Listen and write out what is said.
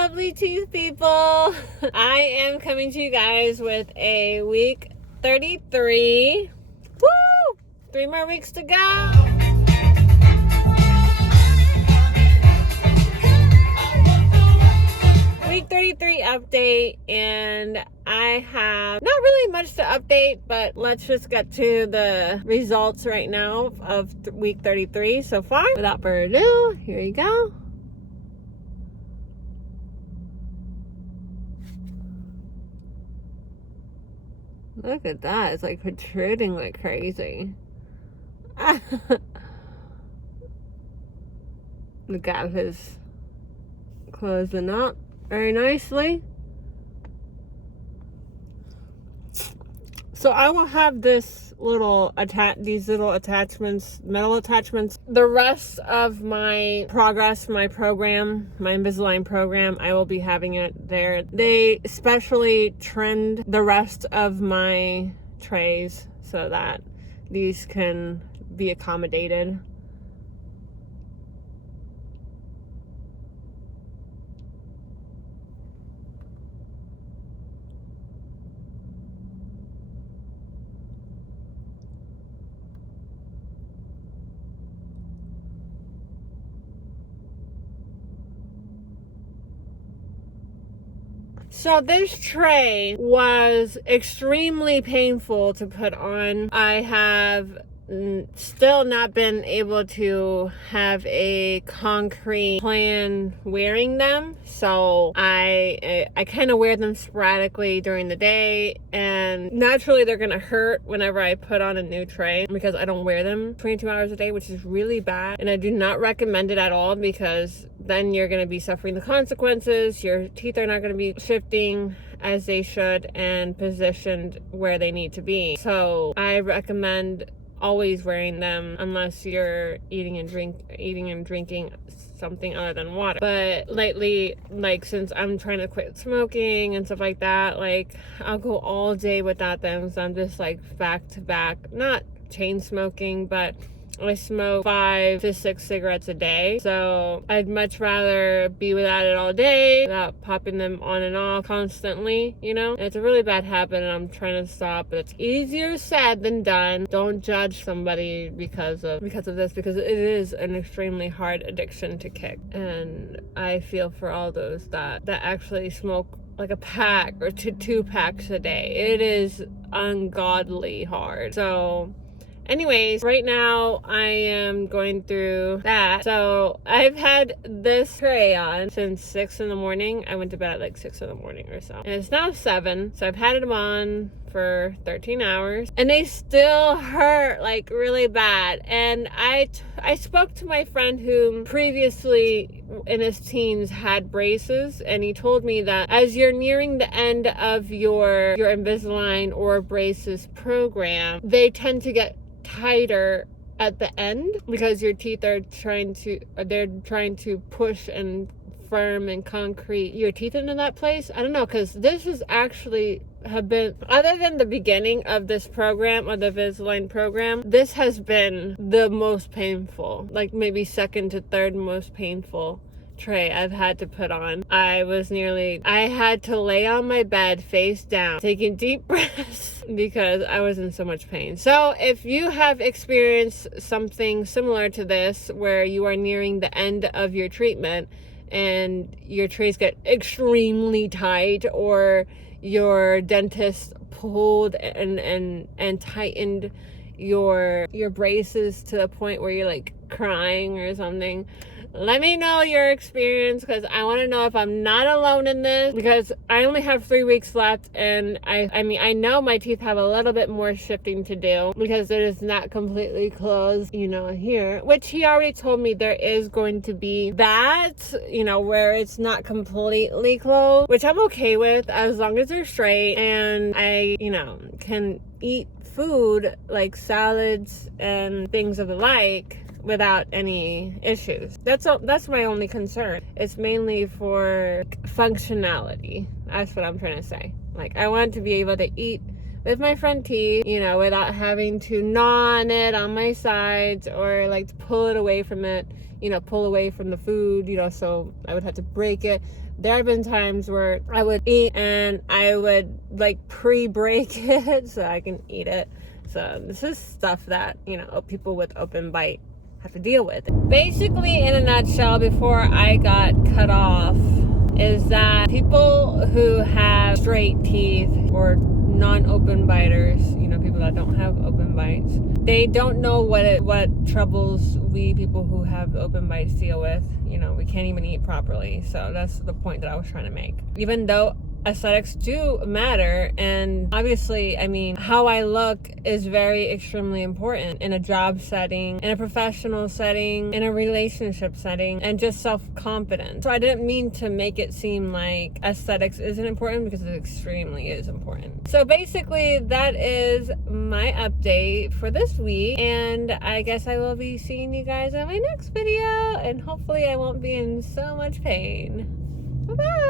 lovely teeth people. I am coming to you guys with a week 33. Woo! 3 more weeks to go. Week 33 update, and I have not really much to update, but let's just get to the results right now of week 33 so far. Without further ado, here you go. Look at that. It's like protruding like crazy. The gap is closing up very nicely. So I will have these little attachments, metal attachments. The rest of my program, my Invisalign program, I will be having it there. They specially trimmed the rest of my trays so that these can be accommodated. So this tray was extremely painful to put on. I have still not been able to have a concrete plan wearing them, so I kind of wear them sporadically during the day, and naturally they're gonna hurt whenever I put on a new tray because I don't wear them 22 hours a day, which is really bad, and I do not recommend it at all because then you're going to be suffering the consequences. Your teeth are not going to be shifting as they should and positioned where they need to be. So I recommend always wearing them unless you're eating and drinking something other than water. But lately, like since I'm trying to quit smoking and stuff like that, like I'll go all day without them. So I'm just like back to back, not chain smoking, but I smoke 5 to 6 cigarettes a day, so I'd much rather be without it all day, without popping them on and off constantly, you know? And it's a really bad habit and I'm trying to stop, but it's easier said than done. Don't judge somebody because of this, because it is an extremely hard addiction to kick. And I feel for all those that actually smoke like a pack or 2 packs a day. It is ungodly hard. So anyways, right now I am going through that. So I've had this tray on since 6 in the morning. I went to bed at like 6 in the morning or so. And it's now 7. So I've had them on for 13 hours. And they still hurt like really bad. And I spoke to my friend who previously in his teens had braces. And he told me that as you're nearing the end of your Invisalign or braces program, they tend to get tighter at the end because your teeth are trying to push and firm and concrete your teeth into that place. I don't know, because this has actually have been, other than the beginning of this program or the Invisalign program, this has been the most painful, like maybe second to third most painful tray I've had to put on. I had to lay on my bed face down, taking deep breaths because I was in so much pain. So if you have experienced something similar to this, where you are nearing the end of your treatment and your trays get extremely tight, or your dentist pulled and tightened your braces to the point where you're like crying or something, let me know your experience, because I want to know if I'm not alone in this, because I only have 3 weeks left, and I mean I know my teeth have a little bit more shifting to do because it is not completely closed, you know, here, which he already told me there is going to be that, you know, where it's not completely closed, which I'm okay with as long as they're straight and I, you know, can eat food like salads and things of the like without any issues. That's my only concern. It's mainly for functionality. That's what I'm trying to say. Like, I want to be able to eat with my front teeth, you know, without having to gnaw on it on my sides or like to pull it away from it, you know, pull away from the food, you know, so I would have to break it. There have been times where I would eat and I would like pre-break it so I can eat it. So this is stuff that, you know, people with open bite have to deal with. Basically, in a nutshell, before I got cut off, is that people who have straight teeth or non-open biters, you know, people that don't have open bites, they don't know what troubles we people who have open bites deal with. You know, we can't even eat properly. So that's the point that I was trying to make. Even though aesthetics do matter, and obviously, I mean, how I look is very extremely important in a job setting, in a professional setting, in a relationship setting, and just self-confidence. So I didn't mean to make it seem like aesthetics isn't important, because it extremely is important. So basically, that is my update for this week, and I guess I will be seeing you guys in my next video, and hopefully I won't be in so much pain. Bye-bye!